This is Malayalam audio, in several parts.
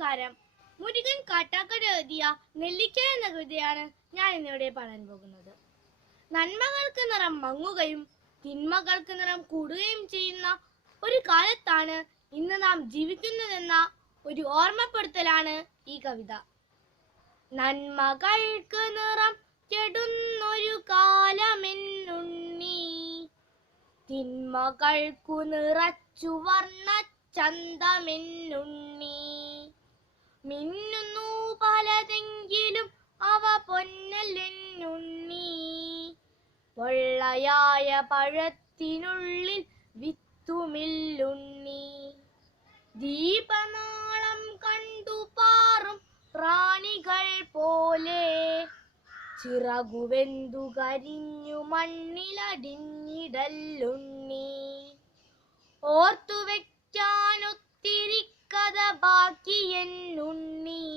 നമസ്കാരം. മുരുകൻ കാട്ടാക്കട എഴുതിയ നെല്ലിക്ക എന്ന കൃതിയാണ് ഞാൻ ഇന്നിവിടെ പറയാൻ പോകുന്നത്. നന്മകൾക്ക് നിറം മങ്ങുകയും തിന്മകൾക്ക് നിറം കൂടുകയും ചെയ്യുന്ന ഒരു കാലത്താണ് ഇന്ന് നാം ജീവിക്കുന്നതെന്ന ഒരു ഓർമ്മപ്പെടുത്തലാണ് ഈ കവിത. നന്മകൾക്ക് നിറം കെടുന്നൊരു കാലമെന്നുണ്ണി. തിന്മകൾക്കു നിറച്ചു വർണ ചന്തമെന്നുണ്ണി. അവ പൊന്നല്ലെന്നുണ്ണി പൊള്ളയായ പഴത്തിനുള്ളിൽ വിത്തുമില്ലുണ്ണി. ദീപനാളം കണ്ടു പാറും പ്രാണികൾ പോലെ. ചിറകുവെന്തു കരിഞ്ഞു മണ്ണിലടിഞ്ഞിടല്ലുണ്ണി ഓർത്തു വെക്കാനൊത്തിരി കഥ ബാക്കിയെന്നുണ്ണി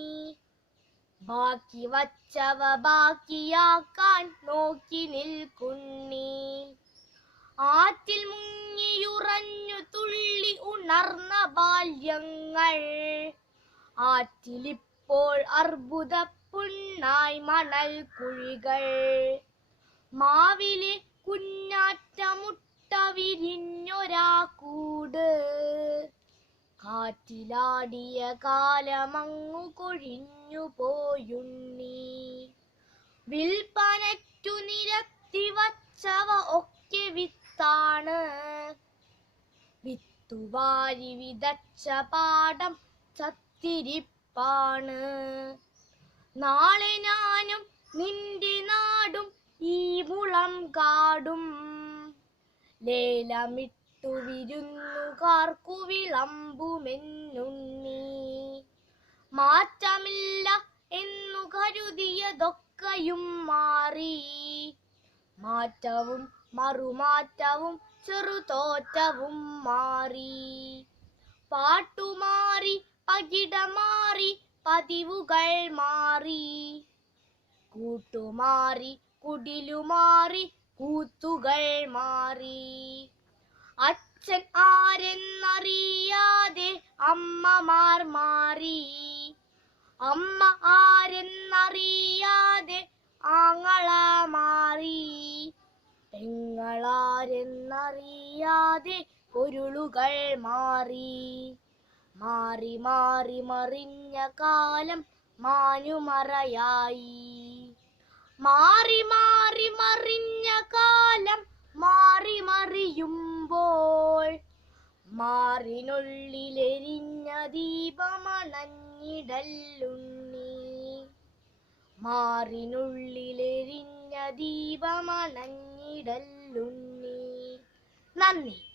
ബാക്കി വച്ചവ ബാക്കിയാക്കാൻ നോക്കി നിൽക്കുന്നീ ആറ്റിൽ മുങ്ങിയുറഞ്ഞു തുള്ളി ഉണർന്ന ബാല്യങ്ങൾ. ആറ്റിലിപ്പോൾ അർബുദ പുണ്ണായി മണൽ കുഴികൾ. മാവിലെ കുഞ്ഞാറ്റ കാറ്റിലാടിയ കാലമങ്ങു കൊഴിഞ്ഞു പോയുണ്ണി. വിൽപ്പനറ്റു നിരത്തി വച്ചവ ഒക്കെ വിത്താണ്. വിത്തുവാരി വിതച്ച പാടം ചത്തിരിപ്പാണ്. നാളെ ഞാനും നിന്റെ നാടും ഈ മുളം കാടും. ലേലമിട്ടു വിരുന്നുകാർക്കു വിളമ്പുമെന്നുണ്ണി മാറ്റമില്ല എന്നു കരുതിയതൊക്കെയും മാറി. മാറ്റവും മറുമാറ്റവും ചെറുതോറ്റവും മാറി. പാട്ടുമാറി പകിട മാറി പതിവുകൾ മാറി. കൂട്ടുമാറി കുടിലുമാറി കൂത്തുകൾ മാറി. അച്ഛൻ ആരെന്നറിയാതെ അമ്മമാർ മാറി. അമ്മ ആരെന്നറിയാതെ ആങ്ങള മാറി. പെങ്ങളാരെന്നറിയാതെ പൊരുളുകൾ മാറി. മാറി മാറി മറിഞ്ഞ കാലം മാനുമറയായി. മാറി മാറി മറിഞ്ഞ കാലം മാറിനുള്ളിലെരിഞ്ഞ ദീപമണഞ്ഞിടല്ലുണ്ണി. മാറിനുള്ളിലെരിഞ്ഞ ദീപമണഞ്ഞിടല്ലുണ്ണി. നന്ദി.